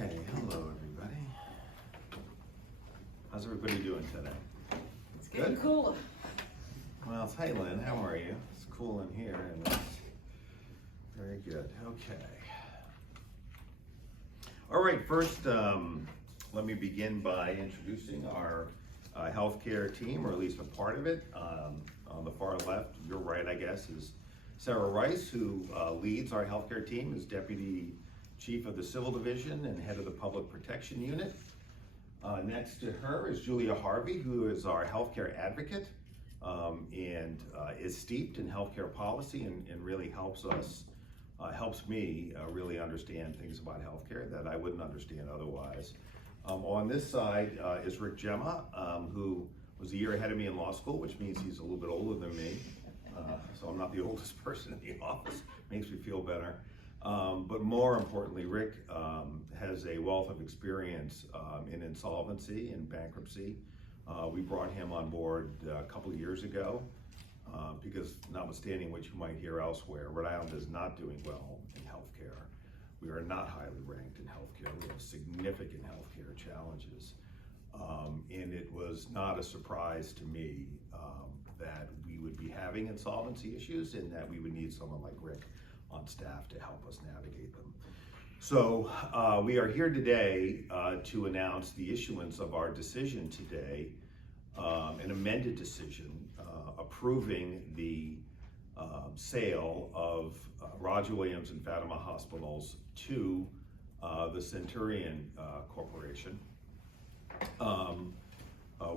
Okay, hello everybody. How's everybody doing today? It's getting Good? cooler. Well, hi Lynn, how are you? It's cool in here and it's very good. Okay. All right, first let me begin by introducing our healthcare team, or at least a part of it. On the far left, your right I guess, is Sarah Rice, who leads our healthcare team as Deputy Chief of the Civil Division and Head of the Public Protection Unit. Next to her is Julia Harvey, who is our healthcare advocate and is steeped in healthcare policy and really helps me really understand things about healthcare that I wouldn't understand otherwise. On this side is Rick Gemma, who was a year ahead of me in law school, which means he's a little bit older than me. So I'm not the oldest person in the office. Makes me feel better. But more importantly, Rick has a wealth of experience in insolvency and bankruptcy. We brought him on board a couple of years ago because, notwithstanding what you might hear elsewhere, Rhode Island is not doing well in healthcare. We are not highly ranked in healthcare. We have significant healthcare challenges. And it was not a surprise to me that we would be having insolvency issues and that we would need someone like Rick on staff to help us navigate them. So we are here today to announce the issuance of our decision today, an amended decision approving the sale of Roger Williams and Fatima hospitals to the Centurion Corporation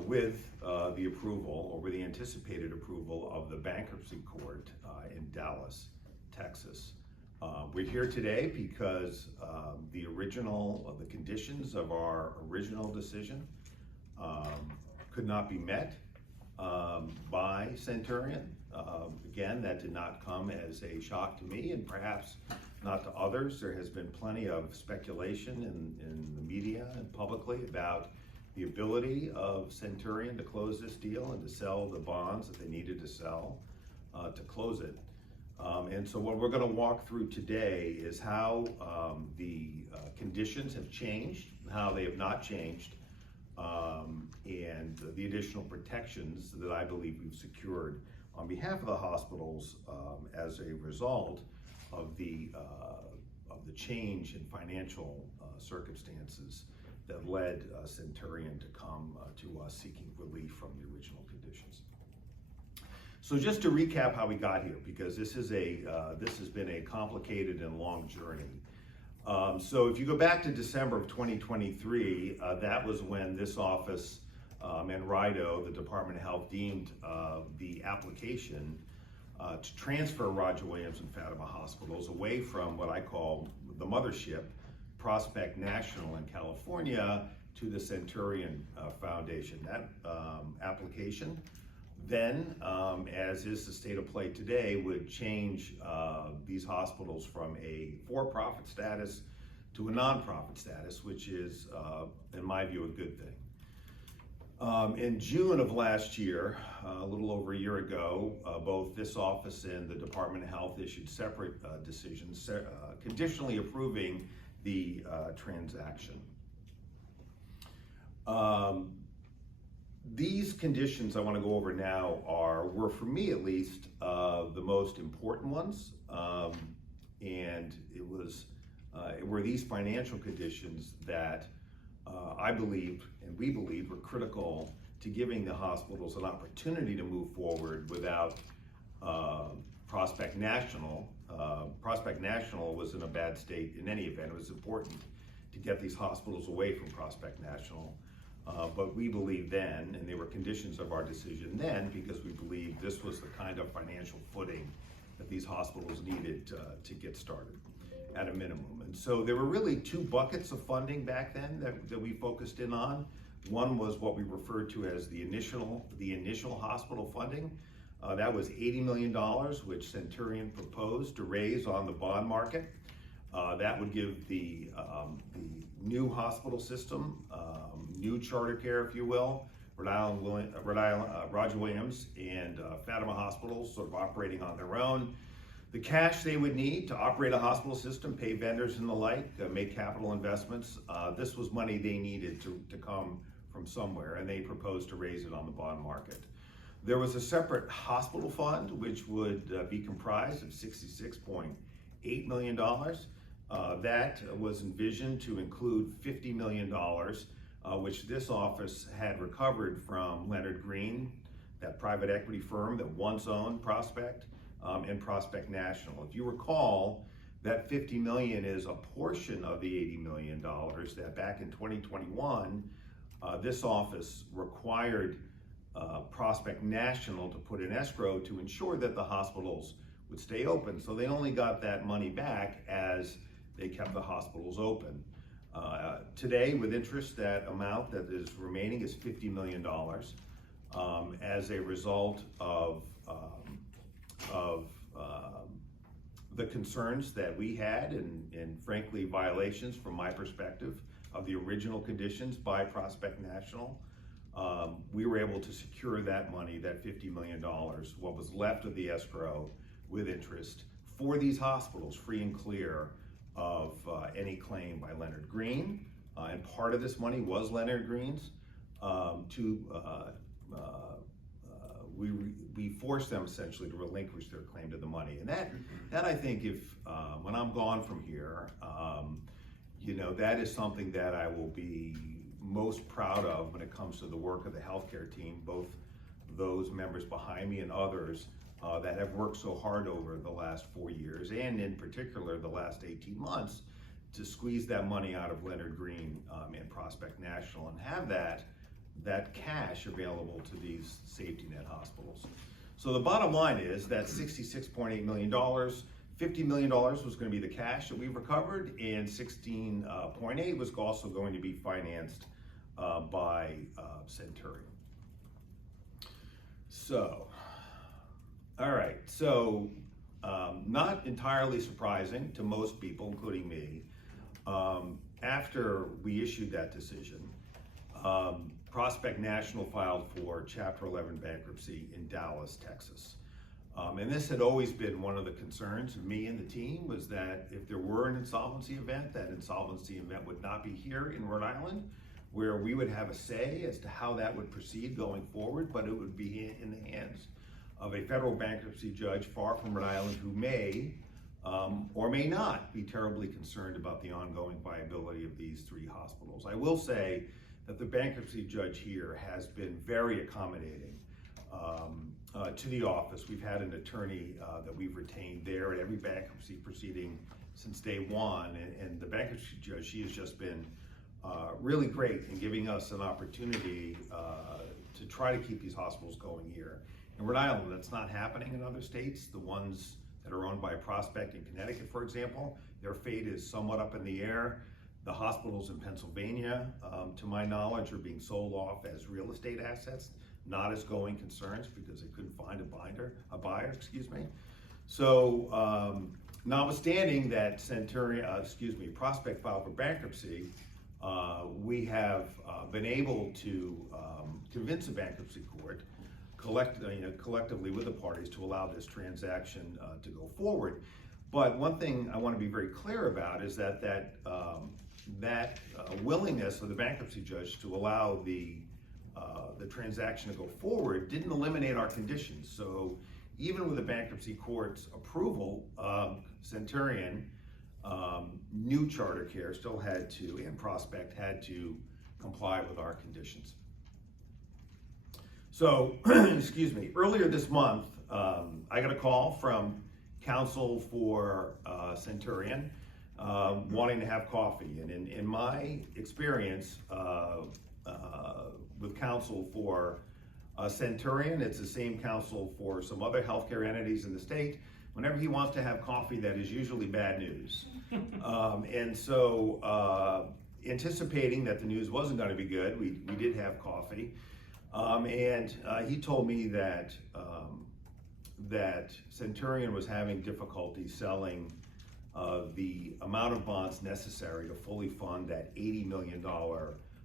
with the approval, or with the anticipated approval, of the bankruptcy court in Dallas, Texas. We're here today because the conditions of our original decision could not be met by Centurion. Again, that did not come as a shock to me, and perhaps not to others. There has been plenty of speculation in the media and publicly about the ability of Centurion to close this deal and to sell the bonds that they needed to sell to close it. And so what we're going to walk through today is how the conditions have changed, how they have not changed, and the additional protections that I believe we've secured on behalf of the hospitals as a result of the change in financial circumstances that led Centurion to come to us seeking relief from the original conditions. So just to recap how we got here, because this has been a complicated and long journey. So if you go back to December of 2023, that was when this office and RIDO, the Department of Health, deemed the application to transfer Roger Williams and Fatima hospitals away from what I call the mothership, Prospect National in California, to the Centurion Foundation. That application then, as is the state of play today, would change these hospitals from a for-profit status to a non-profit status, which is, in my view, a good thing. In June of last year, a little over a year ago, both this office and the Department of Health issued separate decisions conditionally approving the transaction. These conditions I want to go over now were, for me at least, the most important ones, and it were these financial conditions that I believe and we believe were critical to giving the hospitals an opportunity to move forward without Prospect National. Prospect National was in a bad state in any event. It was important to get these hospitals away from Prospect National. But we believed then, and they were conditions of our decision then, because we believed this was the kind of financial footing that these hospitals needed to get started at a minimum. And so there were really two buckets of funding back then that we focused in on. One was what we referred to as the initial hospital funding. That was $80 million, which Centurion proposed to raise on the bond market. That would give the new hospital system, new charter care, if you will, Roger Williams and Fatima hospitals sort of operating on their own, the cash they would need to operate a hospital system, pay vendors and the like, make capital investments. This was money they needed to come from somewhere, and they proposed to raise it on the bond market. There was a separate hospital fund which would be comprised of $66.8 million. That was envisioned to include $50 million, which this office had recovered from Leonard Green, that private equity firm that once owned Prospect, and Prospect National. If you recall, that $50 million is a portion of the $80 million that back in 2021, this office required Prospect National to put in escrow to ensure that the hospitals would stay open. So they only got that money back as they kept the hospitals open. Today, with interest, that amount that is remaining is $50 million as a result of the concerns that we had and frankly violations from my perspective of the original conditions by Prospect National. We were able to secure that money, that $50 million, what was left of the escrow with interest for these hospitals, free and clear of any claim by Leonard Green. And part of this money was Leonard Green's. We forced them essentially to relinquish their claim to the money. And that I think if, when I'm gone from here, that is something that I will be most proud of when it comes to the work of the healthcare team, both those members behind me and others that have worked so hard over the last 4 years, and in particular the last 18 months, to squeeze that money out of Leonard Green and Prospect National and have that cash available to these safety net hospitals. So the bottom line is that $66.8 million, $50 million was going to be the cash that we recovered, and 16.8 was also going to be financed by Centurion. So, all right, so not entirely surprising to most people, including me, after we issued that decision, Prospect National filed for Chapter 11 bankruptcy in Dallas, Texas. And this had always been one of the concerns of me and the team, was that if there were an insolvency event, that insolvency event would not be here in Rhode Island, where we would have a say as to how that would proceed going forward, but it would be in the hands of a federal bankruptcy judge far from Rhode Island who may or may not be terribly concerned about the ongoing viability of these three hospitals. I will say that the bankruptcy judge here has been very accommodating to the office. We've had an attorney that we've retained there at every bankruptcy proceeding since day one, and the bankruptcy judge, she has just been really great in giving us an opportunity to try to keep these hospitals going here. In Rhode Island, that's not happening in other states. The ones that are owned by Prospect in Connecticut, for example, their fate is somewhat up in the air. The hospitals in Pennsylvania, to my knowledge, are being sold off as real estate assets, not as going concerns, because they couldn't find a buyer. So, notwithstanding that Prospect filed for bankruptcy, we have been able to convince the bankruptcy court collectively with the parties to allow this transaction to go forward. But one thing I want to be very clear about is that willingness of the bankruptcy judge to allow the transaction to go forward didn't eliminate our conditions. So even with the bankruptcy court's approval, Centurion, New Charter Care still had to, and Prospect had to comply with our conditions. So, earlier this month, I got a call from counsel for Centurion wanting to have coffee. And in my experience with counsel for Centurion, it's the same counsel for some other healthcare entities in the state. Whenever he wants to have coffee, that is usually bad news. And so anticipating that the news wasn't going to be good, we did have coffee. And he told me that Centurion was having difficulty selling the amount of bonds necessary to fully fund that $80 million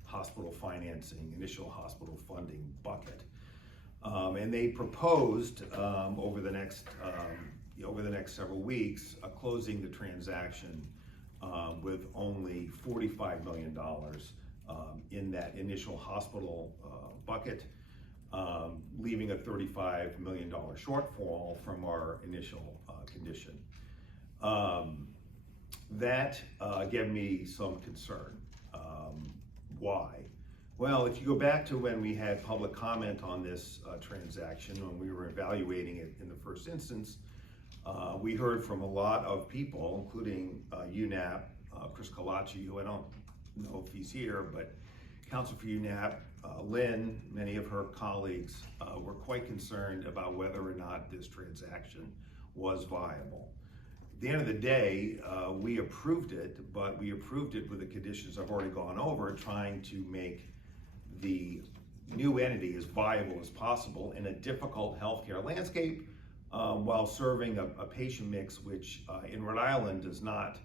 hospital financing, initial hospital funding bucket. And they proposed over the next over the next several weeks, closing the transaction with only $45 million in that initial hospital bucket, leaving a $35 million shortfall from our initial condition. That gave me some concern. Why? Well, if you go back to when we had public comment on this transaction, when we were evaluating it in the first instance, we heard from a lot of people, including UNAP, Chris Colaci, who I don't know if he's here, but counsel for UNAP, Lynn, many of her colleagues were quite concerned about whether or not this transaction was viable. At the end of the day, we approved it, but we approved it with the conditions I've already gone over, trying to make the new entity as viable as possible in a difficult healthcare landscape, while serving a patient mix which in Rhode Island does not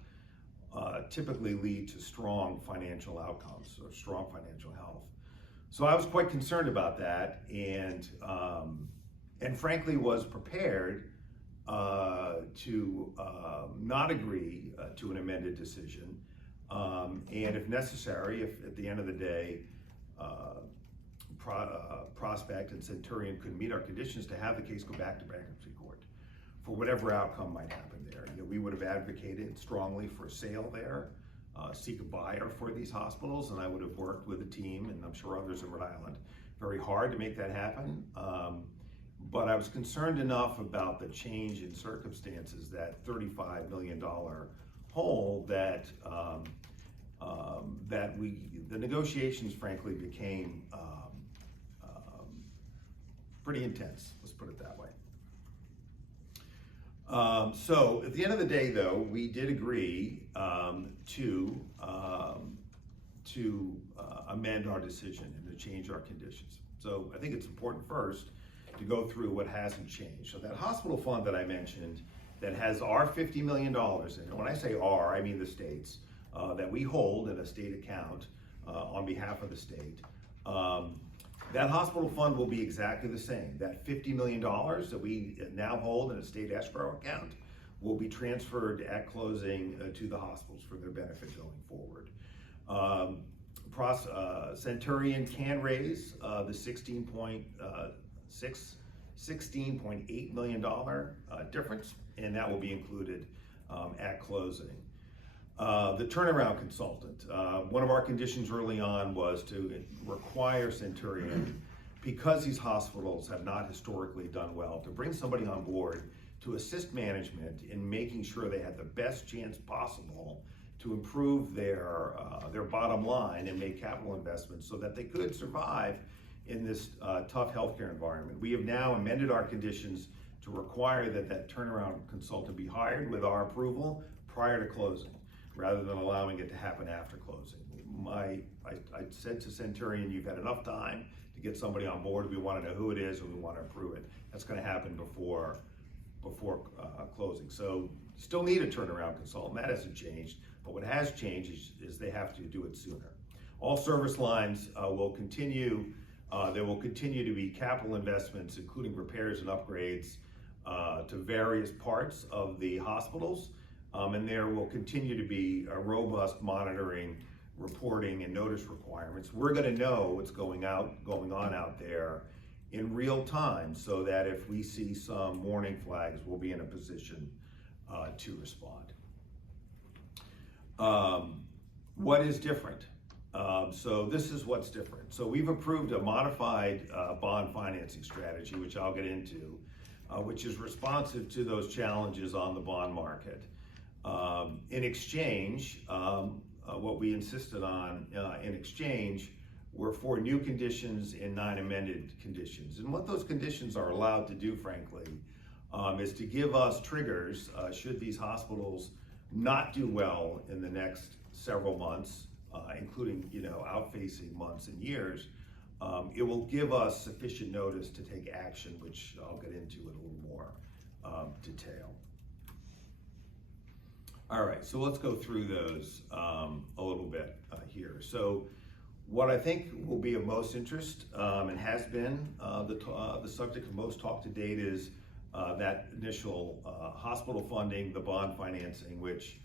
typically lead to strong financial outcomes or strong financial health. So I was quite concerned about that, and frankly was prepared to not agree to an amended decision, and if necessary, if at the end of the day Prospect and Centurion could meet our conditions, to have the case go back to bankruptcy court for whatever outcome might happen there. We would have advocated strongly for a sale there, seek a buyer for these hospitals, and I would have worked with the team, and I'm sure others in Rhode Island, very hard to make that happen. But I was concerned enough about the change in circumstances, that $35 million hole, that the negotiations frankly became pretty intense, let's put it that way. So at the end of the day, though, we did agree to amend our decision and to change our conditions. So I think it's important first to go through what hasn't changed. So that hospital fund that I mentioned, that has our $50 million in it, when I say our, I mean the state's, that we hold in a state account on behalf of the state. That hospital fund will be exactly the same. That $50 million that we now hold in a state escrow account will be transferred at closing to the hospitals for their benefit going forward. Centurion can raise the $16.8 million difference, and that will be included at closing. The turnaround consultant, one of our conditions early on was to require Centurion, because these hospitals have not historically done well, to bring somebody on board to assist management in making sure they had the best chance possible to improve their bottom line and make capital investments so that they could survive in this tough healthcare environment. We have now amended our conditions to require that turnaround consultant be hired with our approval prior to closing, rather than allowing it to happen after closing. I said to Centurion, you've had enough time to get somebody on board. We want to know who it is and we want to approve it. That's going to happen before closing. So you still need a turnaround consultant. That hasn't changed, but what has changed is they have to do it sooner. All service lines will continue. There will continue to be capital investments, including repairs and upgrades to various parts of the hospitals. And there will continue to be a robust monitoring, reporting, and notice requirements. We're going to know what's going on out there in real time, so that if we see some warning flags, we'll be in a position to respond. What is different? So this is what's different. So we've approved a modified bond financing strategy, which I'll get into, which is responsive to those challenges on the bond market. In exchange, what we insisted on in exchange were 4 new conditions and 9 amended conditions. And what those conditions are allowed to do, frankly, is to give us triggers should these hospitals not do well in the next several months, including outfacing months and years. It will give us sufficient notice to take action, which I'll get into in a little more detail. All right, so let's go through those a little bit here. So what I think will be of most interest, and has been the subject of most talk to date, is that initial hospital funding, the bond financing, which,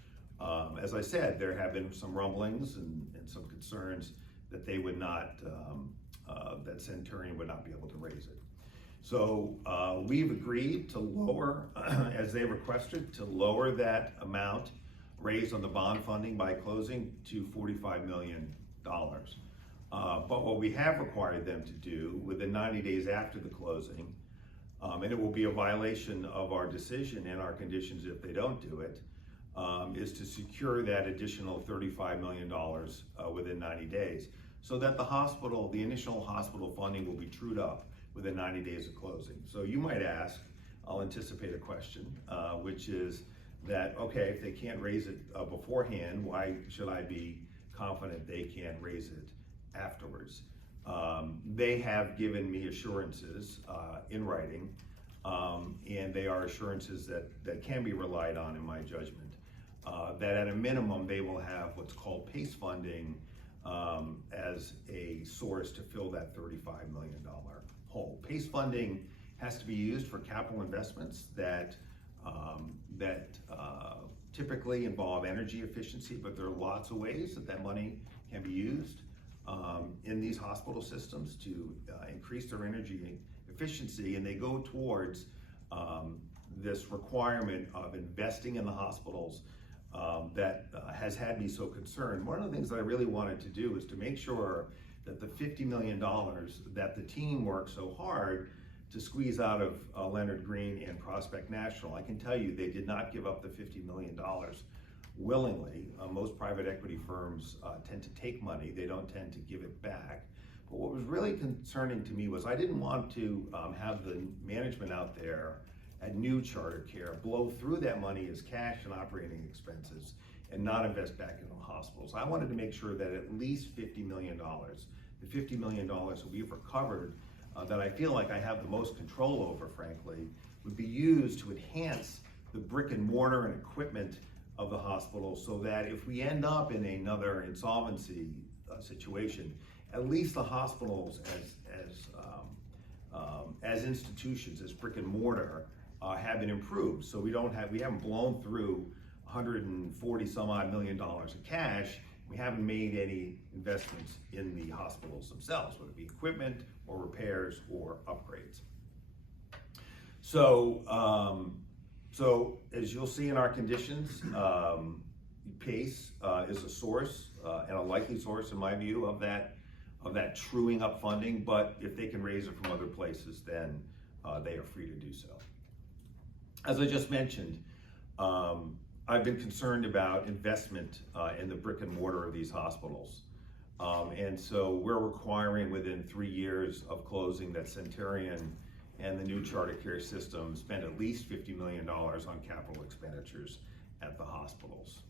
as I said, there have been some rumblings and some concerns that they would not, that Centurion would not be able to raise it. So we've agreed to lower, as they requested, to lower that amount raised on the bond funding by closing to $45 million. But what we have required them to do within 90 days after the closing, and it will be a violation of our decision and our conditions if they don't do it, is to secure that additional $35 million within 90 days, so that the hospital, the initial hospital funding will be trued up within 90 days of closing. So you might ask, I'll anticipate a question, which is that, okay, if they can't raise it beforehand, why should I be confident they can raise it afterwards? They have given me assurances in writing, and they are assurances that can be relied on in my judgment, that at a minimum they will have what's called PACE funding as a source to fill that $35 million hole. PACE funding has to be used for capital investments that typically involve energy efficiency, but there are lots of ways that money can be used in these hospital systems to increase their energy efficiency, and they go towards this requirement of investing in the hospitals that has had me so concerned. One of the things that I really wanted to do is to make sure that the $50 million that the team worked so hard to squeeze out of Leonard Green and Prospect National, I can tell you they did not give up the $50 million willingly. Most private equity firms tend to take money, they don't tend to give it back. But what was really concerning to me was I didn't want to have the management out there at New Charter Care blow through that money as cash and operating expenses and not invest back in the hospitals. I wanted to make sure that at least $50 million, the $50 million that we've recovered, that I feel like I have the most control over, frankly, would be used to enhance the brick and mortar and equipment of the hospital, so that if we end up in another insolvency situation, at least the hospitals as institutions, as brick and mortar, have been improved. So we haven't blown through 140 some odd million dollars of cash. We haven't made any investments in the hospitals themselves, whether it be equipment or repairs or upgrades. So, as you'll see in our conditions, PACE is a source and a likely source, in my view, of that truing up funding. But if they can raise it from other places, then they are free to do so. As I just mentioned, I've been concerned about investment in the brick and mortar of these hospitals. And so we're requiring within 3 years of closing that Centurion and the New Charter Care system spend at least $50 million on capital expenditures at the hospitals.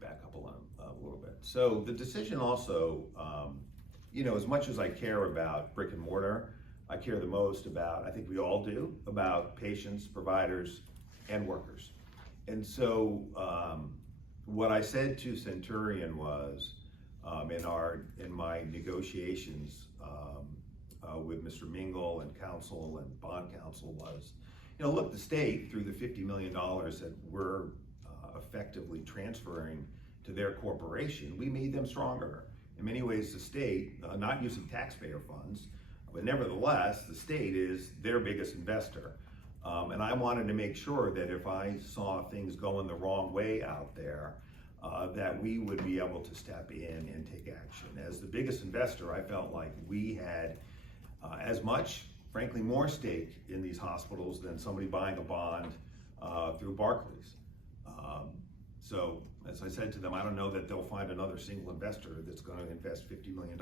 Back up a little bit. So the decision also, as much as I care about brick and mortar, I care the most about, I think we all do, about patients, providers, and workers. And so what I said to Centurion was, in my negotiations with Mr. Mingle and counsel and bond counsel was, look, the state, through the $50 million that we're effectively transferring to their corporation, we made them stronger. In many ways, the state, not using taxpayer funds, but nevertheless, the state is their biggest investor. And I wanted to make sure that if I saw things going the wrong way out there, that we would be able to step in and take action. As the biggest investor, I felt like we had as much, frankly, more stake in these hospitals than somebody buying a bond through Barclays. So, as I said to them, I don't know that they'll find another single investor that's going to invest $50 million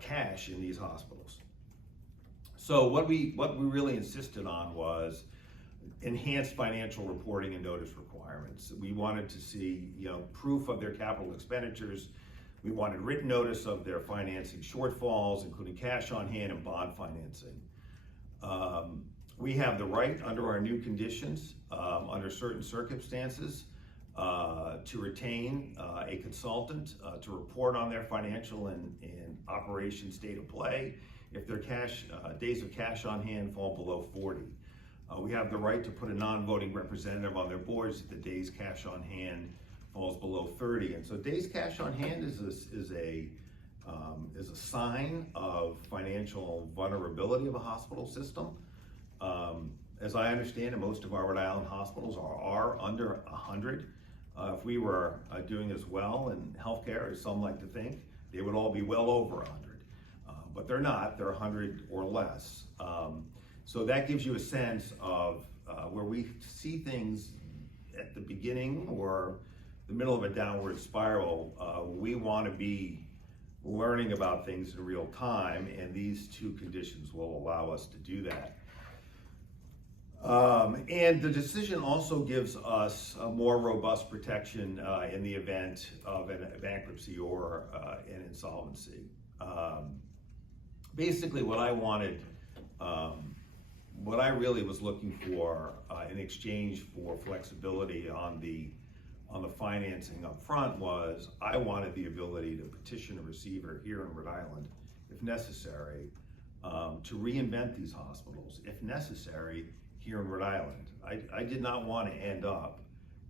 cash in these hospitals. So what we really insisted on was enhanced financial reporting and notice requirements. We wanted to see, proof of their capital expenditures. We wanted written notice of their financing shortfalls, including cash on hand and bond financing. We have the right under our new conditions, under certain circumstances, to retain a consultant to report on their financial and operation state of play. if their days of cash on hand fall below 40. We have the right to put a non-voting representative on their boards if the days cash on hand falls below 30. And so days cash on hand is a sign of financial vulnerability of a hospital system. As I understand it, most of our Rhode Island hospitals are under 100. If we were doing as well in healthcare as some like to think, they would all be well over 100. But they're not, they're 100 or less. So that gives you a sense of where we see things at the beginning or the middle of a downward spiral. We want to be learning about things in real time, and these two conditions will allow us to do that. And the decision also gives us a more robust protection in the event of a bankruptcy or an insolvency. Basically, what I wanted, what I really was looking for in exchange for flexibility on the financing up front was I wanted the ability to petition a receiver here in Rhode Island, if necessary, to reinvent these hospitals, if necessary, here in Rhode Island. I did not want to end up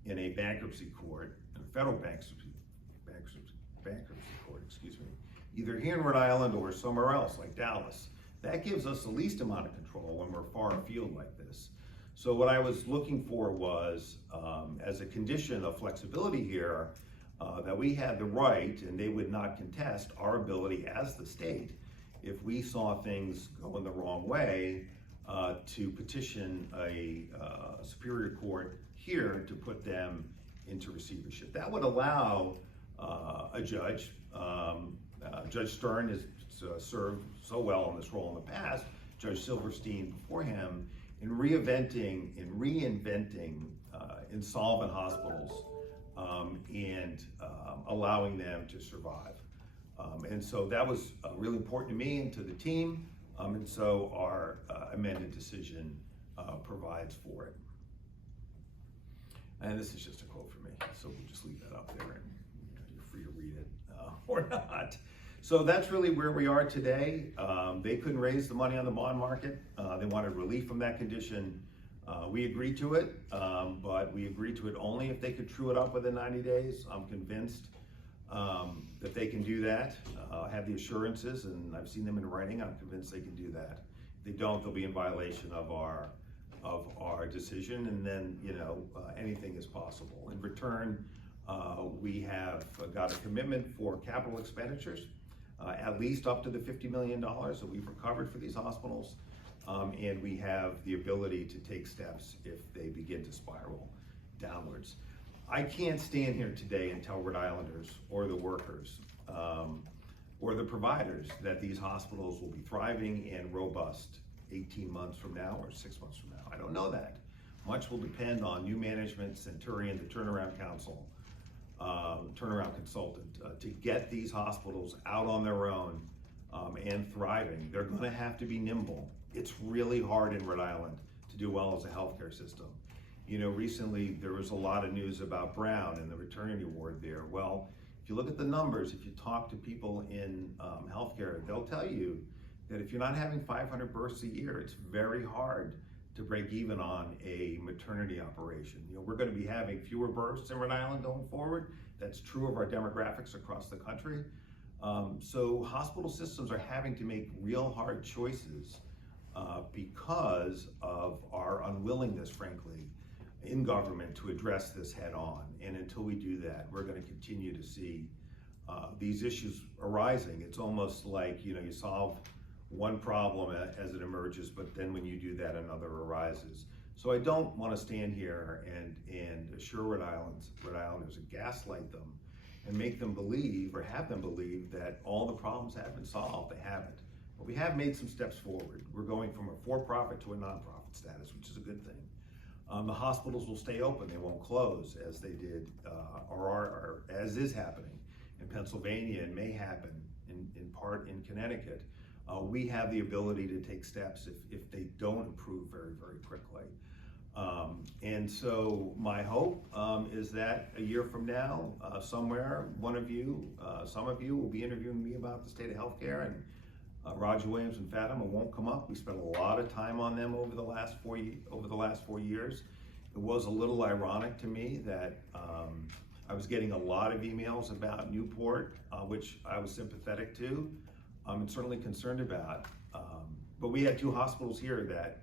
in a bankruptcy court, in a federal bankruptcy court, excuse me, either here in Rhode Island or somewhere else like Dallas. That gives us the least amount of control when we're far afield like this. So what I was looking for was, as a condition of flexibility here, that we had the right, and they would not contest our ability as the state, if we saw things going the wrong way, to petition a superior court here to put them into receivership. That would allow a judge, Judge Stern has served so well in this role in the past, Judge Silverstein before him, in reinventing insolvent hospitals and allowing them to survive. And so that was really important to me and to the team. And so our amended decision provides for it. And this is just a quote from me, so we'll just leave that up there and you're free to read it or not. So that's really where we are today. They couldn't raise the money on the bond market. They wanted relief from that condition. We agreed to it, but we agreed to it only if they could true it up within 90 days. I'm convinced that they can do that, have the assurances, and I've seen them in writing. I'm convinced they can do that. If they don't, they'll be in violation of our decision, and then anything is possible. In return, we have got a commitment for capital expenditures, at least up to the $50 million that we've recovered for these hospitals, and we have the ability to take steps if they begin to spiral downwards. I can't stand here today and tell Rhode Islanders or the workers or the providers that these hospitals will be thriving and robust 18 months from now or 6 months from now. I don't know that. Much will depend on new management, Centurion, the turnaround council, turnaround consultant, to get these hospitals out on their own and thriving. They're going to have to be nimble. It's really hard in Rhode Island to do well as a healthcare system. Recently there was a lot of news about Brown and the maternity ward there. Well, if you look at the numbers, if you talk to people in healthcare, they'll tell you that if you're not having 500 births a year, it's very hard to break even on a maternity operation. We're going to be having fewer births in Rhode Island going forward. That's true of our demographics across the country. So hospital systems are having to make real hard choices because of our unwillingness, frankly, in government to address this head on. And until we do that, we're going to continue to see these issues arising. It's almost like, you solve one problem as it emerges, but then when you do that, another arises. So I don't want to stand here and assure Rhode Islanders and gaslight them and make them believe or have them believe that all the problems have been solved. They haven't. But we have made some steps forward. We're going from a for-profit to a nonprofit status, which is a good thing. The hospitals will stay open. They won't close as they did, or as is happening in Pennsylvania and may happen in part in Connecticut. We have the ability to take steps if they don't improve very, very quickly. And so my hope is that a year from now, somewhere, some of you will be interviewing me about the state of healthcare, and Roger Williams and Fatima won't come up. We spent a lot of time on them over the last 4 years. It was a little ironic to me that I was getting a lot of emails about Newport, which I was sympathetic to and certainly concerned about. But we had 2 hospitals here that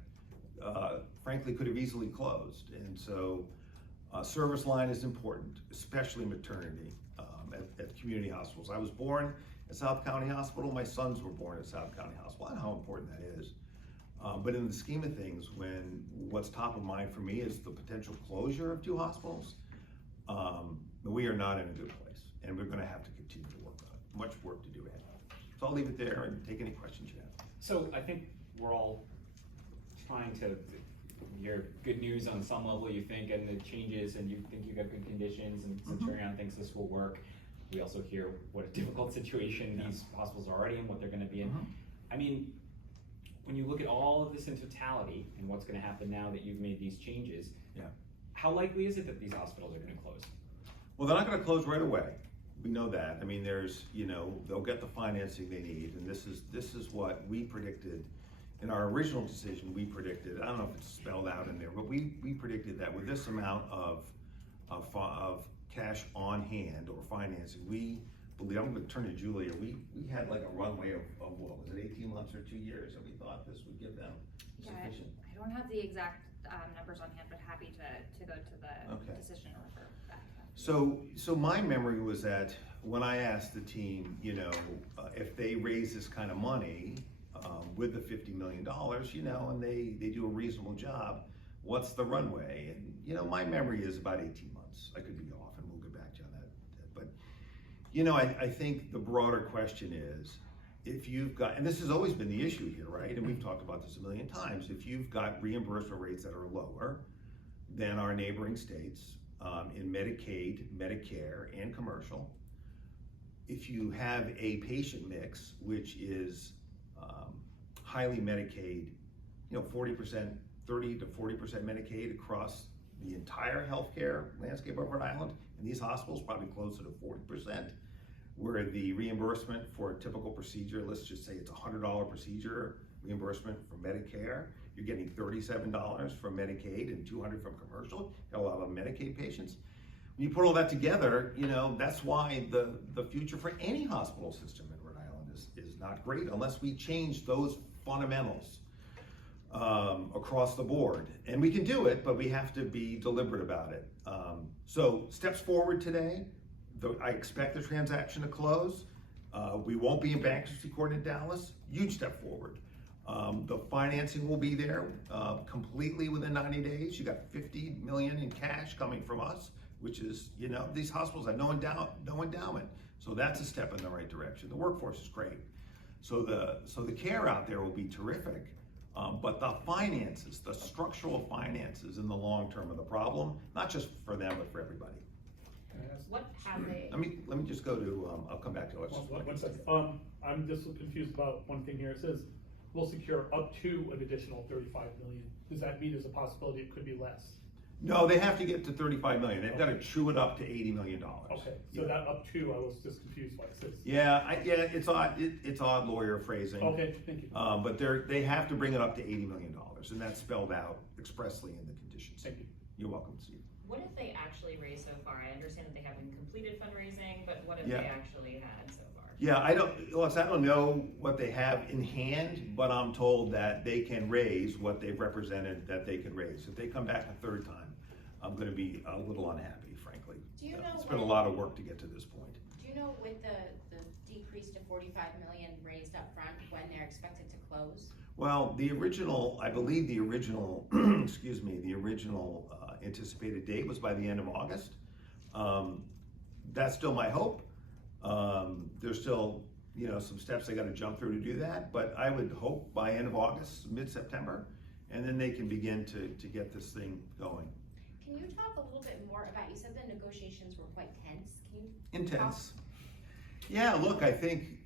frankly could have easily closed. And so service line is important, especially maternity at community hospitals. I was born at South County Hospital. My sons were born at South County Hospital. I know how important that is. But in the scheme of things, when what's top of mind for me is the potential closure of 2 hospitals, we are not in a good place, and we're going to have to continue to work on it. Much work to do ahead. So I'll leave it there and take any questions you have. So I think we're all trying to hear good news on some level, you think, and the changes, and you think you got good conditions, and Centurion thinks this will work. We also hear what a difficult situation these hospitals are already in, what they're going to be in. I mean, when you look at all of this in totality and what's going to happen now that you've made these changes, how likely is it that these hospitals are going to close? Well, they're not going to close right away. We know that. I mean, there's, they'll get the financing they need, and this is what we predicted in our original decision. We predicted, I don't know if it's spelled out in there, but we predicted that with this amount of cash on hand or financing, we believe, I'm going to turn to Julia, we had like a runway of what was it, 18 months or 2 years, and we thought this would give them sufficient. I don't have the exact numbers on hand, but happy to go to the decision and refer back. So my memory was that when I asked the team, if they raise this kind of money with the $50 million, and they do a reasonable job, what's the runway? And my memory is about 18 months. I could be off, and we'll get back to you on that. But I think the broader question is, if you've got, and this has always been the issue here, right? And we've talked about this a million times. If you've got reimbursement rates that are lower than our neighboring states in Medicaid, Medicare, and commercial, if you have a patient mix which is highly Medicaid, 40%, 30 to 40% Medicaid across the entire healthcare landscape of Rhode Island, and these hospitals probably closer to 40%, where the reimbursement for a typical procedure, let's just say it's a $100 procedure reimbursement from Medicare, you're getting $37 from Medicaid and $200 from commercial. Got a lot of Medicaid patients. When you put all that together, that's why the future for any hospital system in Rhode Island is not great unless we change those fundamentals across the board. And we can do it, but we have to be deliberate about it. So steps forward today. I expect the transaction to close. We won't be in bankruptcy court in Dallas. Huge step forward. The financing will be there completely within 90 days. You got $50 million in cash coming from us, which is, these hospitals have no endowment. So that's a step in the right direction. The workforce is great. So the care out there will be terrific. But the finances, the structural finances in the long term are the problem, not just for them, but for everybody. What have they? Let me just go to, I'll come back to it. One second. I'm just confused about one thing here. It says we'll secure up to an additional $35 million. Does that mean there's a possibility it could be less? No, they have to get to $35 million. They've got to chew it up to $80 million. Okay, so that up to, I was just confused why it says. Yeah, it's odd. It's odd lawyer phrasing. Okay, thank you. But they have to bring it up to $80 million, and that's spelled out expressly in the conditions. Thank you. You're welcome, Steve. What have they actually raised so far? I understand that they haven't completed fundraising, but what have they actually had so far? Yeah, I don't know what they have in hand, but I'm told that they can raise what they've represented that they can raise. If they come back a third time, I'm going to be a little unhappy, frankly. Do you know it's been a lot of work to get to this point. Do you know with the decrease to $45 million raised up front when they're expected to close? Well, I believe the original, excuse me, the original anticipated date was by the end of August. That's still my hope. There's still, some steps they got to jump through to do that, but I would hope by end of August, mid-September, and then they can begin to get this thing going. Can you talk a little bit more about, you said the negotiations were quite tense. Can you Intense. talk? Yeah, look, I think,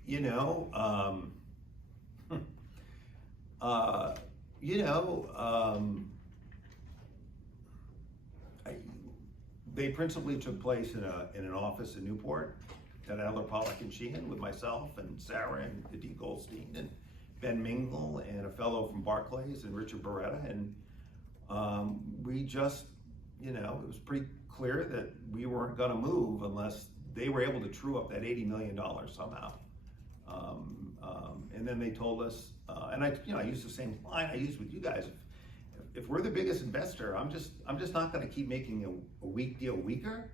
they principally took place in an office in Newport at Adler, Pollack and Sheehan with myself and Sarah and Adi Goldstein, and Ben Mingle and a fellow from Barclays and Richard Beretta, and we just, you know, it was pretty clear that we weren't gonna move unless they were able to true up that $80 million somehow. And then they told us, and I used the same line I used with you guys. If we're the biggest investor, I'm just not going to keep making a weak deal weaker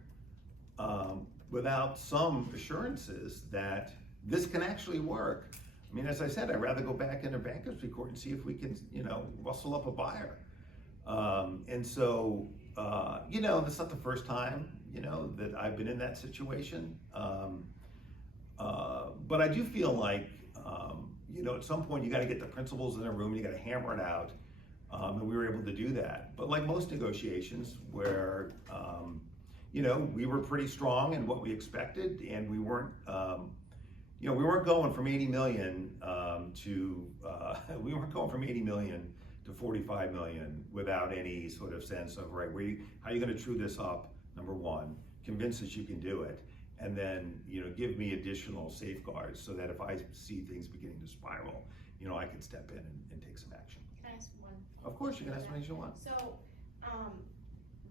without some assurances that this can actually work. I mean, as I said, I'd rather go back into bankruptcy court and see if we can, you know, rustle up a buyer. And so, you know, that's not the first time, you know, that I've been in that situation. But I do feel like, you know, at some point you got to get the principals in a room, you got to hammer it out. And we were able to do that. But like most negotiations where, you know, we were pretty strong in what we expected, and we weren't, you know, we weren't going from 80 million we weren't going from 80 million to 45 million without any sort of sense of, right, how are you going to true this up, number one, convince us you can do it, and then, you know, give me additional safeguards so that if I see things beginning to spiral, you know, I can step in and take some action. Can I ask one? Of course, you can ask me as you want. So,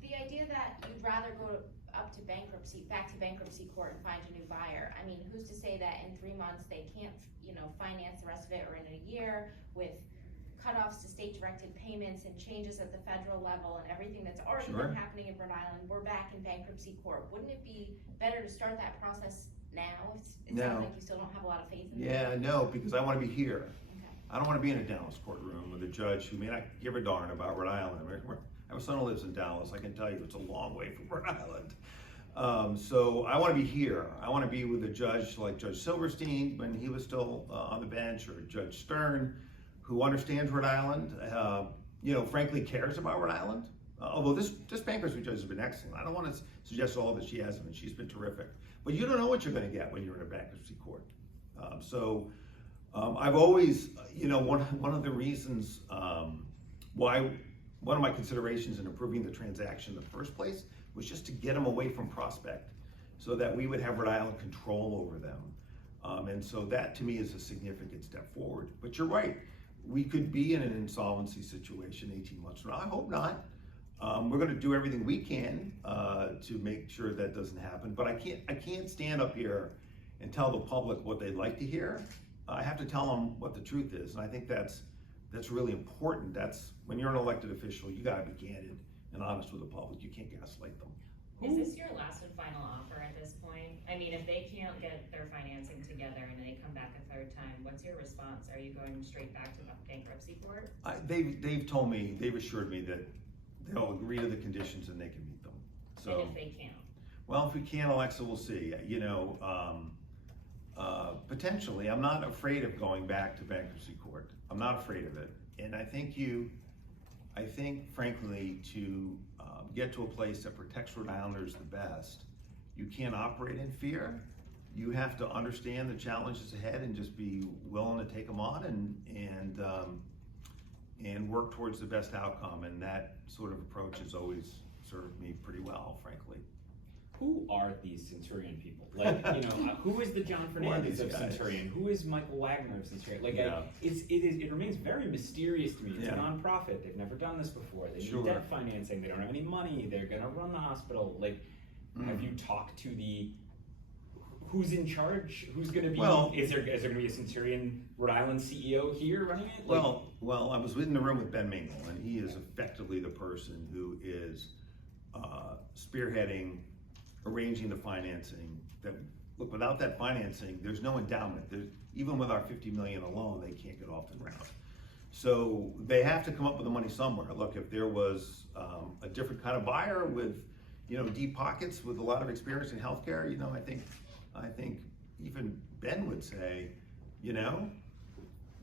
the idea that you'd rather go back to bankruptcy court and find a new buyer, I mean, who's to say that in 3 months they can't, you know, finance the rest of it, or in a year with cutoffs to state-directed payments and changes at the federal level and everything that's already been happening in Rhode Island, we're back in bankruptcy court. Wouldn't it be better to start that process now? It sounds like you still don't have a lot of faith in it. Yeah, no, because I want to be here. Okay. I don't want to be in a Dallas courtroom with a judge who may not give a darn about Rhode Island. I have a son who lives in Dallas. I can tell you it's a long way from Rhode Island. So I want to be here. I want to be with a judge like Judge Silverstein when he was still on the bench, or Judge Stern, who understands Rhode Island, you know, frankly cares about Rhode Island. Although this bankruptcy judge has been excellent. I don't want to suggest all that she hasn't been. She's been terrific. But you don't know what you're going to get when you're in a bankruptcy court. I've always, you know, one of the reasons why, one of my considerations in approving the transaction in the first place was just to get them away from Prospect so that we would have Rhode Island control over them. And so that to me is a significant step forward. But you're right, we could be in an insolvency situation 18 months from now. I hope not. We're going to do everything we can to make sure that doesn't happen. But I can't stand up here and tell the public what they'd like to hear. I have to tell them what the truth is, and I think that's really important. That's when you're an elected official, you got to be candid and honest with the public. You can't gaslight them. Is this your last and final offer at this point? I mean, if they can't get their financing together and they come back a third time, what's your response? Are you going straight back to the bankruptcy court? They've told me, they've assured me that they'll agree to the conditions and they can meet them. So, and if they can't? Well, if we can't, Alexa, we'll see. You know, potentially, I'm not afraid of going back to bankruptcy court. I'm not afraid of it. And I think frankly, to get to a place that protects Rhode Islanders the best, you can't operate in fear. You have to understand the challenges ahead and just be willing to take them on and work towards the best outcome. And that sort of approach has always served me pretty well, frankly. Who are these Centurion people? Like, you know, who is the John Fernandez of Centurion? Who is Michael Wagner of Centurion? Like, it remains very mysterious to me. It's a nonprofit. They've never done this before. They need debt financing. They don't have any money. They're going to run the hospital. Like, have you talked to who's in charge? Who's going to be? Is there going to be a Centurion Rhode Island CEO here running it? Like, well, I was in the room with Ben Mingle, and he is effectively the person who is spearheading, arranging the financing. That, look, without that financing, there's no endowment. Even with our $50 million alone, they can't get off the ground. So they have to come up with the money somewhere. Look, if there was a different kind of buyer with, you know, deep pockets with a lot of experience in healthcare, you know, I think even Ben would say, you know,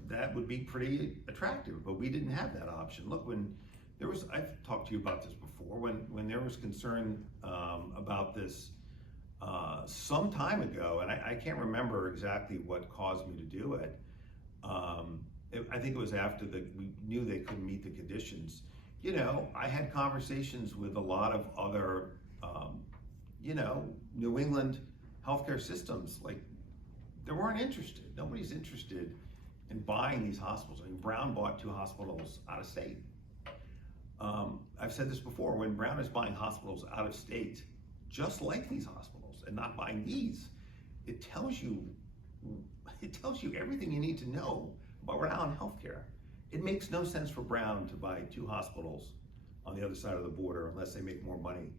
that would be pretty attractive. But we didn't have that option. Look, when there was, I've talked to you about this before, when there was concern about this some time ago, and I can't remember exactly what caused me to do it. I think it was after we knew they couldn't meet the conditions. You know, I had conversations with a lot of other, you know, New England healthcare systems. Like, they weren't interested. Nobody's interested in buying these hospitals. I mean, Brown bought 2 hospitals out of state. I've said this before, when Brown is buying hospitals out of state, just like these hospitals, and not buying these, it tells you everything you need to know about Rhode Island healthcare. It makes no sense for Brown to buy 2 hospitals on the other side of the border unless they make more money.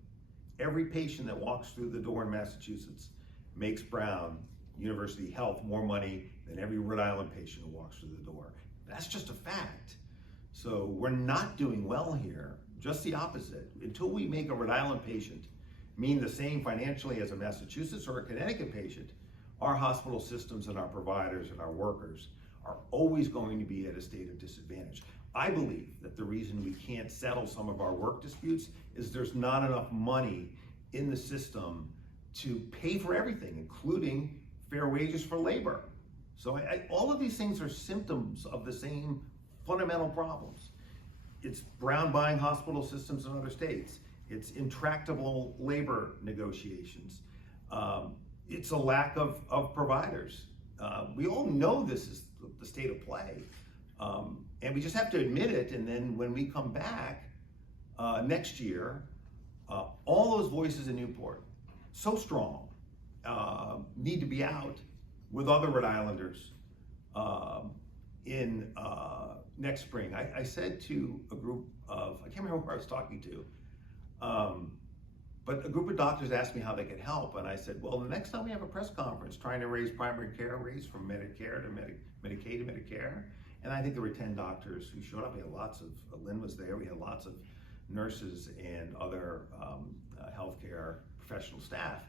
Every patient that walks through the door in Massachusetts makes Brown University Health more money than every Rhode Island patient who walks through the door. That's just a fact. So we're not doing well here, just the opposite. Until we make a Rhode Island patient mean the same financially as a Massachusetts or a Connecticut patient, our hospital systems and our providers and our workers are always going to be at a state of disadvantage. I believe that the reason we can't settle some of our work disputes is there's not enough money in the system to pay for everything, including fair wages for labor. So all of these things are symptoms of the same fundamental problems. It's Brown buying hospital systems in other states. It's intractable labor negotiations. It's a lack of providers. We all know this is the state of play. And we just have to admit it, and then when we come back next year, all those voices in Newport, so strong, need to be out with other Rhode Islanders in next spring. I said to a group of, I can't remember who I was talking to, but a group of doctors asked me how they could help, and I said, well, the next time we have a press conference trying to raise primary care rates from Medicare to Medicaid to Medicare, and I think there were 10 doctors who showed up. We had lots of, Lynn was there, we had lots of nurses and other healthcare professional staff.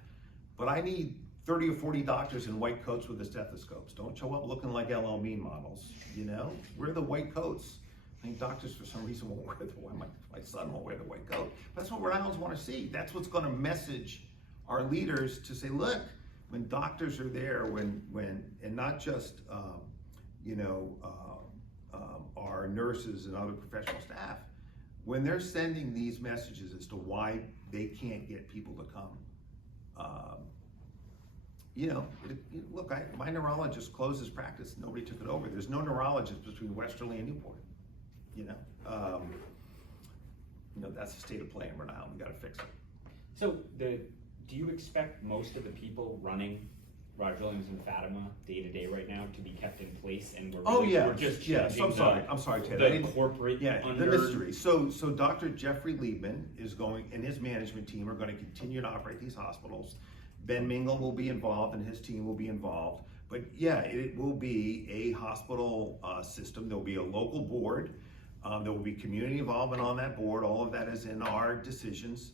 But I need 30 or 40 doctors in white coats with the stethoscopes. Don't show up looking like LL Mean models, you know? Wear the white coats. I think doctors for some reason won't wear the white, my son won't wear the white coat. But that's what Rhode Islanders want to see. That's what's going to message our leaders to say, look, when doctors are there, and not just, our nurses and other professional staff, when they're sending these messages as to why they can't get people to come, look, my neurologist closed his practice. Nobody took it over. There's no neurologist between Westerly and Newport. That's the state of play in Rhode Island. We got to fix it. So, do you expect most of the people running Roger Williams and Fatima day to day right now to be kept in place, and we're just changing I'm sorry, Ted. the corporate the mystery. So Dr. Jeffrey Liebman is going, and his management team are going to continue to operate these hospitals. Ben Mingle will be involved, and his team will be involved. But yeah, it will be a hospital system. There will be a local board. There will be community involvement on that board. All of that is in our decisions.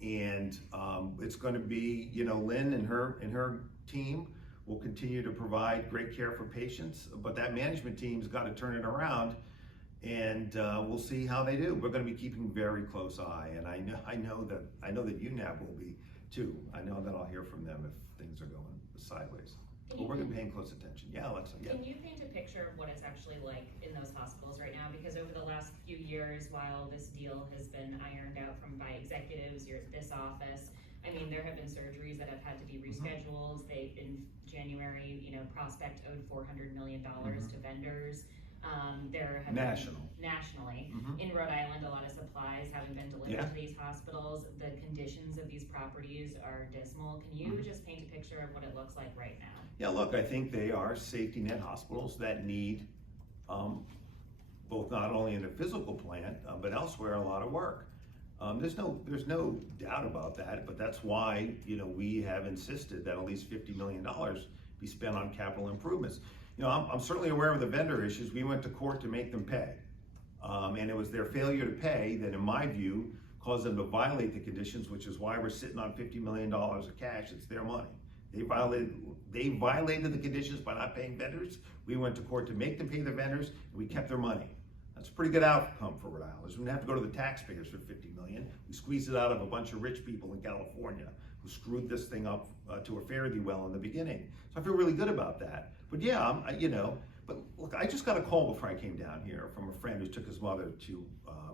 It's going to be, Lynn and her team will continue to provide great care for patients, but that management team's got to turn it around, and we'll see how they do. We're going to be keeping very close eye, and I know that UNAB will be too. I know that I'll hear from them if things are going sideways. But we're going to be paying close attention. Yeah, Alexa. Yeah. Can you paint a picture of what it's actually like in those hospitals right now? Because over the last few years, while this deal has been ironed out by executives, this office, I mean, there have been surgeries that have had to be rescheduled. In January, Prospect owed $400 million to vendors. There have nationally. In Rhode Island, a lot of supplies haven't been delivered to these hospitals. The conditions of these properties are dismal. Can you just paint a picture of what it looks like right now? Yeah, look, I think they are safety net hospitals that need both not only in the physical plant, but elsewhere a lot of work. There's no doubt about that, but that's why we have insisted that at least $50 million be spent on capital improvements. I'm certainly aware of the vendor issues. We went to court to make them pay. And it was their failure to pay that, in my view, caused them to violate the conditions, which is why we're sitting on $50 million of cash. It's their money. They violated the conditions by not paying vendors. We went to court to make them pay the vendors, and we kept their money. That's a pretty good outcome for Rhode Island. We didn't have to go to the taxpayers for $50 million. We squeezed it out of a bunch of rich people in California who screwed this thing up to a fare-thee-well in the beginning. So I feel really good about that. But yeah, but look, I just got a call before I came down here from a friend who took his mother to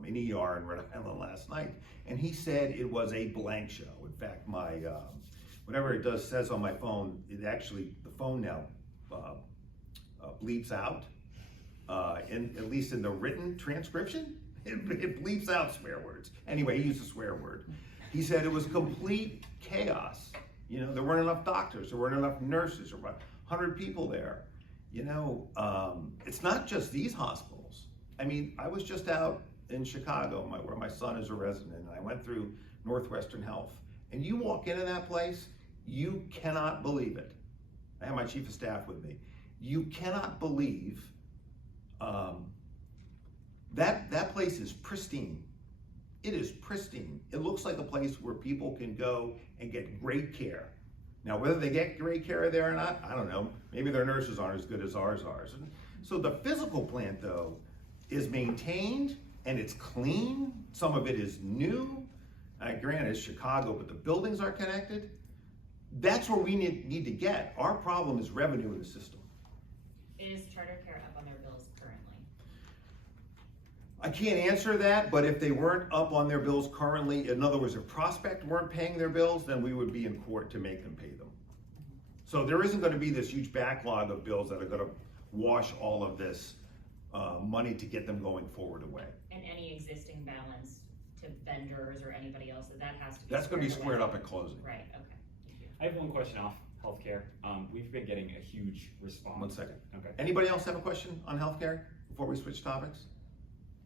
an ER in Rhode Island last night, and he said it was a blank show. In fact, my whatever it says on my phone, it actually, the phone now bleeps out, at least in the written transcription, it bleeps out swear words. Anyway, he used a swear word. He said it was complete chaos. You know, there weren't enough doctors, there weren't enough nurses, there were 100 people there. You know, it's not just these hospitals. I mean, I was just out in Chicago, where my son is a resident, and I went through Northwestern Health. And you walk into that place, you cannot believe it. I have my chief of staff with me. You cannot believe that place is pristine. It is pristine. It looks like a place where people can go and get great care. Now, whether they get great care there or not, I don't know. Maybe their nurses aren't as good as ours are. So the physical plant, though, is maintained and it's clean. Some of it is new. Granted, it's Chicago, but the buildings are connected. That's where we need to get. Our problem is revenue in the system. Is Charter Care up on their bills currently? I can't answer that, but if they weren't up on their bills currently, in other words, if Prospect weren't paying their bills, then we would be in court to make them pay them. So there isn't going to be this huge backlog of bills that are going to wash all of this money to get them going forward away. And any existing balance to vendors or anybody else, that has to be That's going to be squared away. up at closing. Right, okay. Thank you. I have one question off healthcare. We've been getting a huge response. 1 second. Okay. Anybody else have a question on healthcare before we switch topics?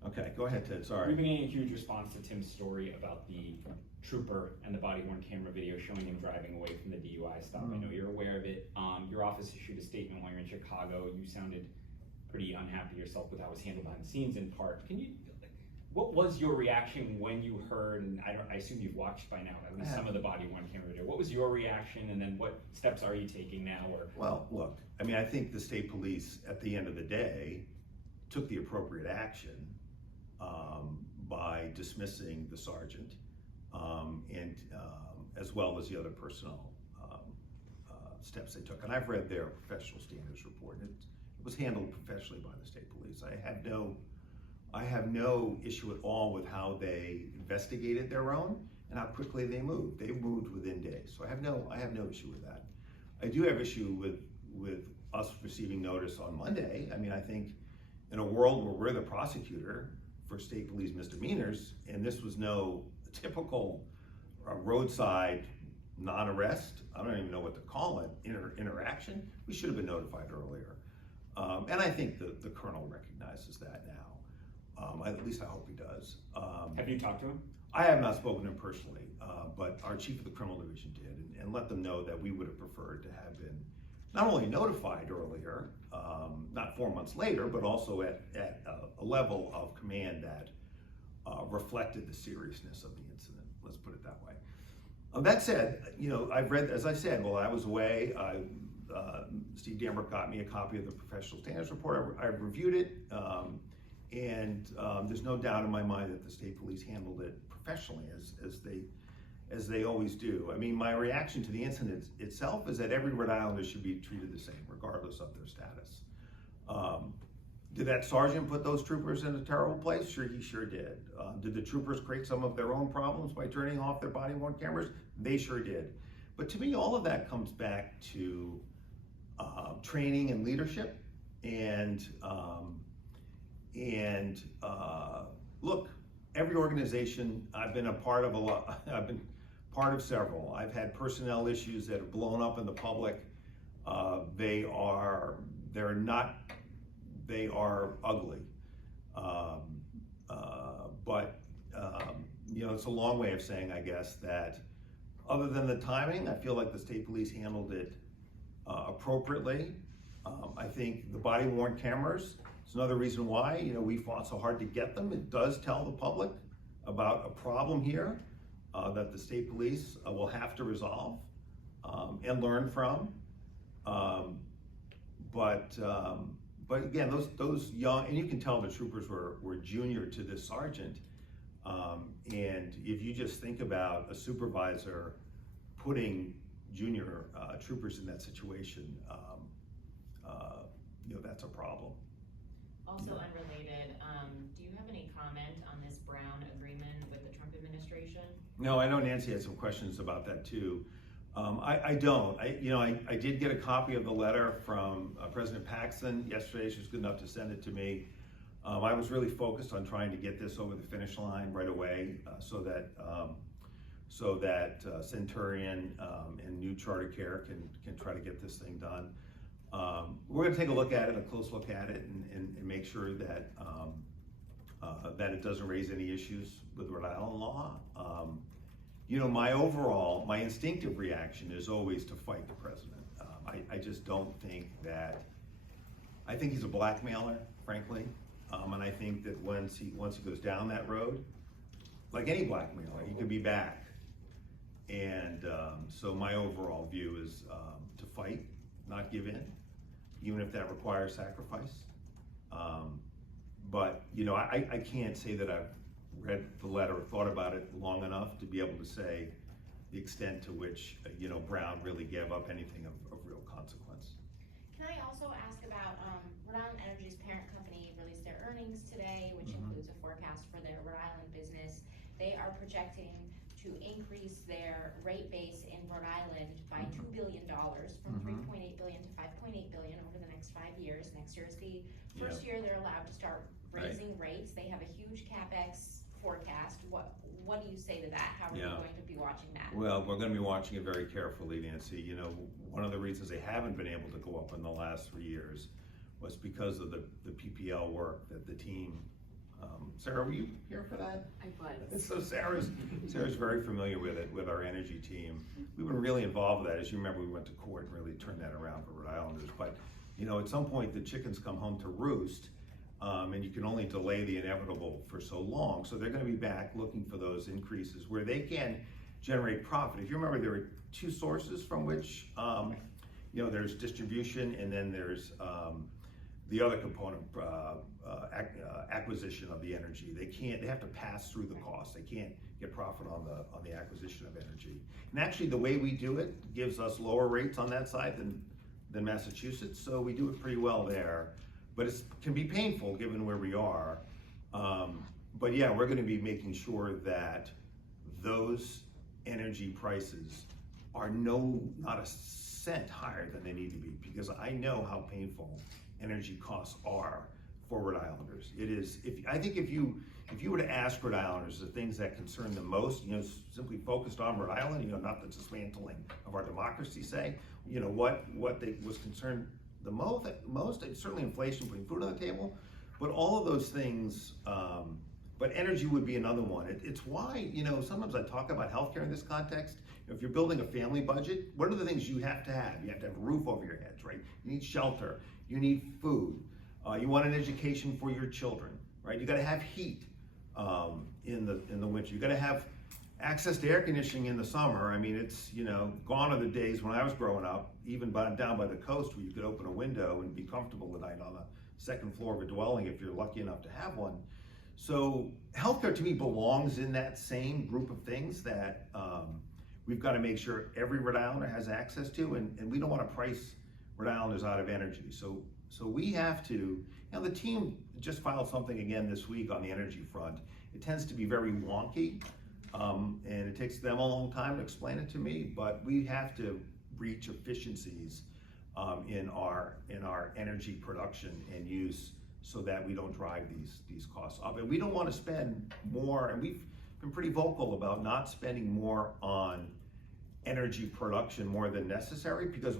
Okay, go ahead, Ted. Sorry. We've been getting a huge response to Tim's story about the trooper and the body-worn camera video showing him driving away from the DUI stop. I know you're aware of it. Your office issued a statement while you're in Chicago. You sounded pretty unhappy yourself with how it was handled behind the scenes in part. Can you, what was your reaction when you heard, and I assume you've watched by now, at least some of the body-worn camera video. What was your reaction, and then what steps are you taking now? Or Well, look, I mean, I think the state police, at the end of the day, took the appropriate action by dismissing the sergeant and as well as the other personnel steps they took. And I've read their professional standards report. It was handled professionally by the state police. I have no issue at all with how they investigated their own and how quickly they moved. They moved within days, so I have no issue with that. I do have issue with us receiving notice on Monday. I mean, I think in a world where we're the prosecutor for state police misdemeanors, and this was no typical roadside non-arrest, I don't even know what to call it, interaction, we should have been notified earlier. And I think the colonel recognizes that now. At least I hope he does. have you talked to him? I have not spoken to him personally, but our chief of the criminal division did, and let them know that we would have preferred to have been not only notified earlier, not 4 months later, but also at a level of command that reflected the seriousness of the incident. Let's put it that way. That said, you know, I've read, as I said, while I was away, Steve Dambert got me a copy of the professional standards report. I've reviewed it, and there's no doubt in my mind that the state police handled it professionally, as they always do. I mean, my reaction to the incident itself is that every Rhode Islander should be treated the same, regardless of their status. Did that sergeant put those troopers in a terrible place? Sure, he sure did. Did the troopers create some of their own problems by turning off their body-worn cameras? They sure did. But to me, all of that comes back to training and leadership. And look, every organization I've been a part of, I've been part of several. I've had personnel issues that have blown up in the public. They are ugly. But you know, it's a long way of saying, I guess, that other than the timing, I feel like the state police handled it appropriately. I think the body-worn cameras is another reason why, you know, we fought so hard to get them. It does tell the public about a problem here that the state police will have to resolve and learn from. But again, those young, and you can tell the troopers were junior to this sergeant. And if you just think about a supervisor putting junior troopers in that situation, you know, that's a problem. Also unrelated, do you have any comment on this Brown agreement with the Trump administration? No, I know Nancy had some questions about that too. I don't. I did get a copy of the letter from President Paxson yesterday. She was good enough to send it to me. I was really focused on trying to get this over the finish line right away, so that Centurion and New Charter Care can try to get this thing done. We're going to take a look at it, a close look at it, and make sure that that it doesn't raise any issues with Rhode Island law. My instinctive reaction is always to fight the president. I just don't think that, I think he's a blackmailer, frankly. And I think that once he goes down that road, like any blackmailer, he could be back. And so my overall view is to fight, not give in, even if that requires sacrifice. But I can't say that I've read the letter or thought about it long enough to be able to say the extent to which Brown really gave up anything of real consequence. Can I also ask about Rhode Island Energy's parent company released their earnings today, which includes a forecast for their Rhode Island business. They are projecting to increase their rate base in Rhode Island by $2 billion from $3.8 billion to $5.8 billion over the next 5 years. Next year is the first year they're allowed to start raising rates. They have a huge CapEx forecast. What do you say to that? How are you going to be watching that? Well, we're going to be watching it very carefully, Nancy. One of the reasons they haven't been able to go up in the last 3 years was because of the PPL work that the team. Sarah, were you here for that? I was. So Sarah's very familiar with it, with our energy team. We've been really involved with that. As you remember, we went to court and really turned that around for Rhode Islanders. But at some point the chickens come home to roost, and you can only delay the inevitable for so long. So they're going to be back looking for those increases where they can generate profit. If you remember, there are two sources from which there's distribution, and then there's the other component, acquisition of the energy. They have to pass through the cost. They can't get profit on the acquisition of energy. And actually the way we do it gives us lower rates on that side than Massachusetts, so we do it pretty well there. But it can be painful given where we are. But yeah, we're gonna be making sure that those energy prices are not a cent higher than they need to be, because I know how painful energy costs are for Rhode Islanders. It is. I think if you were to ask Rhode Islanders the things that concern them most, simply focused on Rhode Island, not the dismantling of our democracy, say, what was concerned the most, certainly inflation, putting food on the table, but all of those things. But energy would be another one. It's why sometimes I talk about healthcare in this context. If you're building a family budget, what are the things you have to have? You have to have a roof over your heads, right? You need shelter. You need food. You want an education for your children, right? You got to have heat in the winter. You got to have access to air conditioning in the summer. I mean, it's gone are the days when I was growing up, even down by the coast, where you could open a window and be comfortable at night on the second floor of a dwelling if you're lucky enough to have one. So healthcare to me belongs in that same group of things that we've got to make sure every Rhode Islander has access to, and we don't want to price Rhode Islanders out of energy. So we have to, the team just filed something again this week on the energy front. It tends to be very wonky, and it takes them a long time to explain it to me, but we have to reach efficiencies in our energy production and use so that we don't drive these costs up. And we don't want to spend more, and we've been pretty vocal about not spending more on energy production more than necessary, because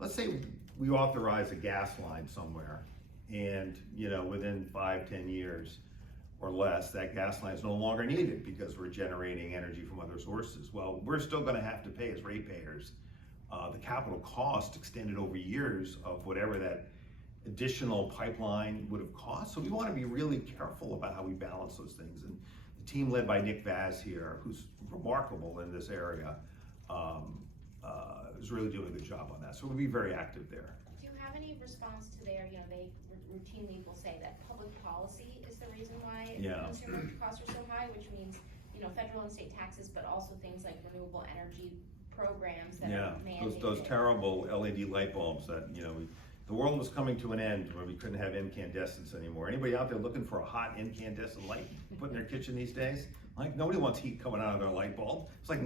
let's say we authorize a gas line somewhere, and within 5-10 years or less, that gas line is no longer needed because we're generating energy from other sources. Well, we're still going to have to pay as ratepayers the capital cost extended over years of whatever that additional pipeline would have cost. So we want to be really careful about how we balance those things. And the team led by Nick Vaz here, who's remarkable in this area, is really doing a good job on that. So we'll be very active there. Do you have any response to they routinely will say that public policy is the reason why consumer costs are so high, which means federal and state taxes, but also things like renewable energy programs that are mandated. Those terrible LED light bulbs that the world was coming to an end where we couldn't have incandescents anymore. Anybody out there looking for a hot incandescent light to put in their kitchen these days? Like, nobody wants heat coming out of their light bulb. It's like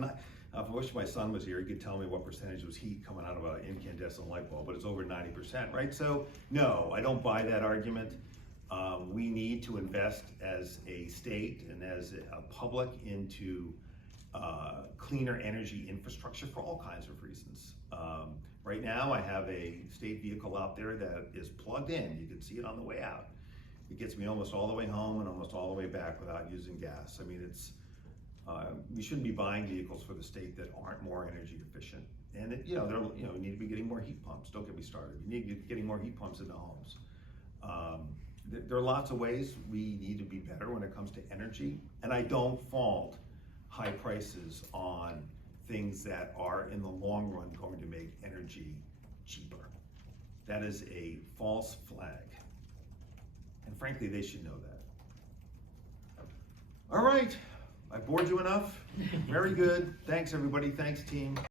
If I wish my son was here, he could tell me what percentage was heat coming out of an incandescent light bulb, but it's over 90%, right? So, no, I don't buy that argument. We need to invest as a state and as a public into cleaner energy infrastructure for all kinds of reasons. Right now, I have a state vehicle out there that is plugged in. You can see it on the way out. It gets me almost all the way home and almost all the way back without using gas. I mean, we shouldn't be buying vehicles for the state that aren't more energy efficient. And we need to be getting more heat pumps. Don't get me started. We need to be getting more heat pumps into homes. There are lots of ways we need to be better when it comes to energy, and I don't fault high prices on things that are in the long run going to make energy cheaper. That is a false flag. And frankly, they should know that. All right, I bored you enough? Very good. Thanks everybody, thanks team.